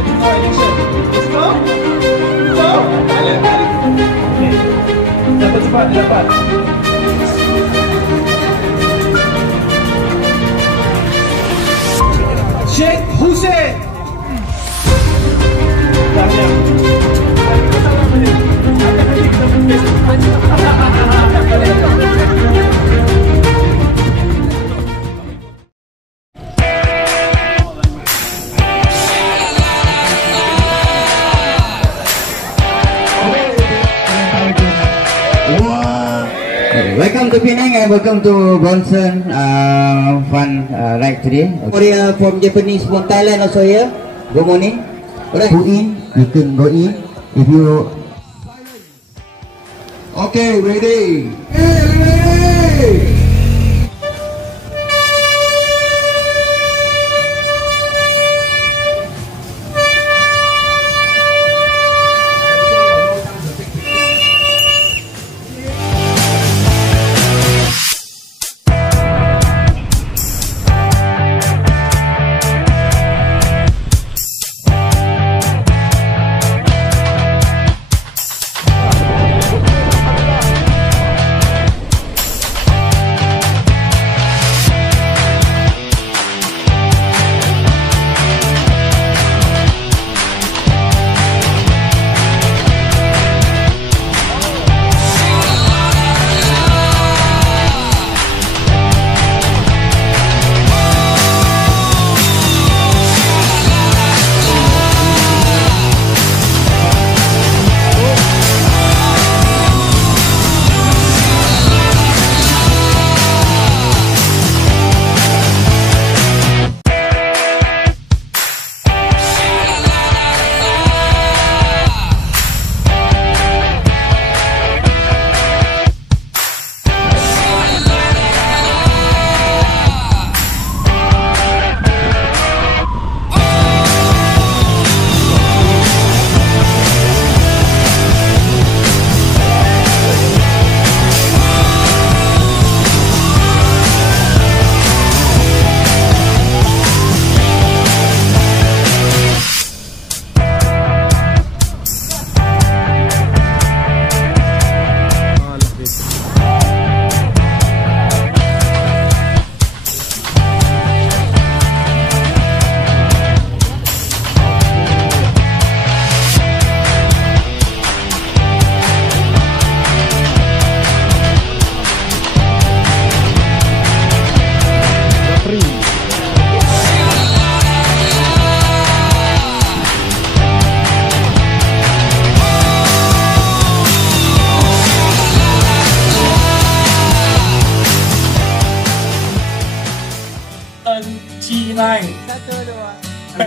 edition. Let's go. Go. Thailand. Okay. Siapa cepat dia dapat. Sheikh Hussein. Banyak. Welcome to Penang and welcome to Brompton Fun ride today. Korea from Japanese from Thailand also here. Good morning. Alright. Go in. You can go in. If you. Okay, ready. Hey, ready.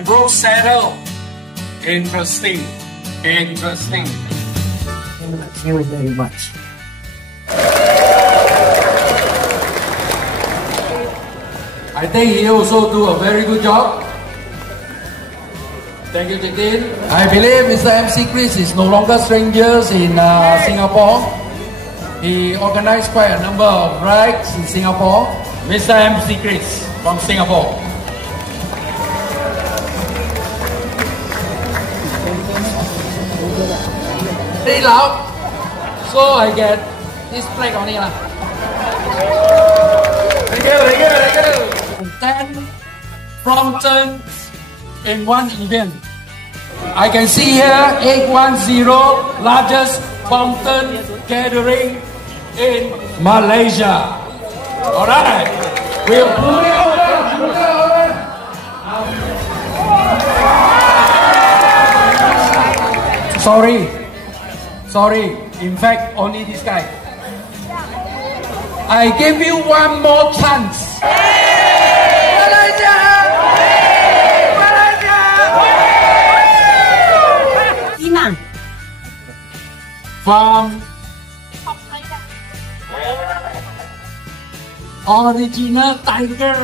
Bro saddle. Interesting. Interesting. Thank you very much. I think he also do a very good job. Thank you, Jitin. I believe Mr. MC Chris is no longer strangers in Singapore. He organized quite a number of rides in Singapore. Mr. MC Chris from Singapore. Very loud, so I get this flag on it lah. Thank you, thank you, thank you. 10 Brompton in one event. I can see here 810 largest Brompton gathering in Malaysia. Alright, we'll move it over. Sorry, in fact, only this guy. I give you one more chance. Malaysia! Malaysia! Pinang. From original tiger.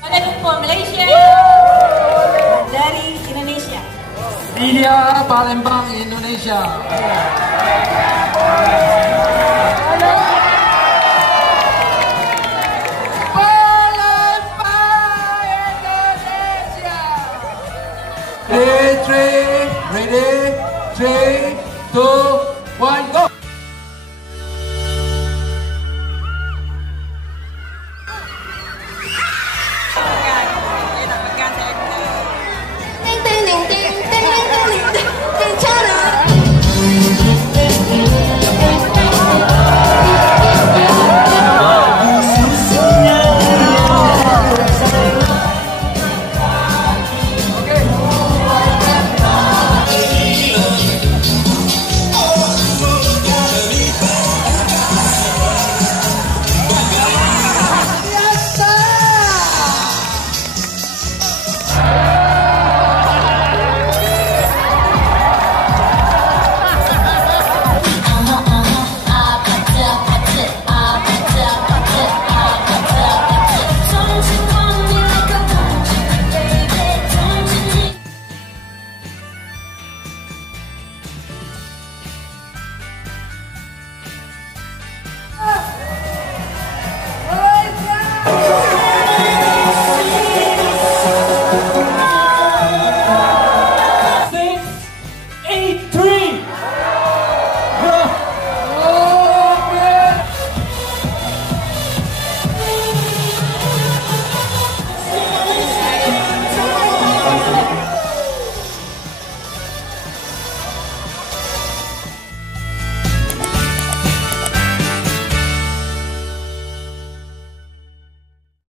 Kuala Lumpur, Malaysia. Dari Indonesia. Dia Palembang, Indonesia. Palembang, Indonesia. Ready? 3, 2,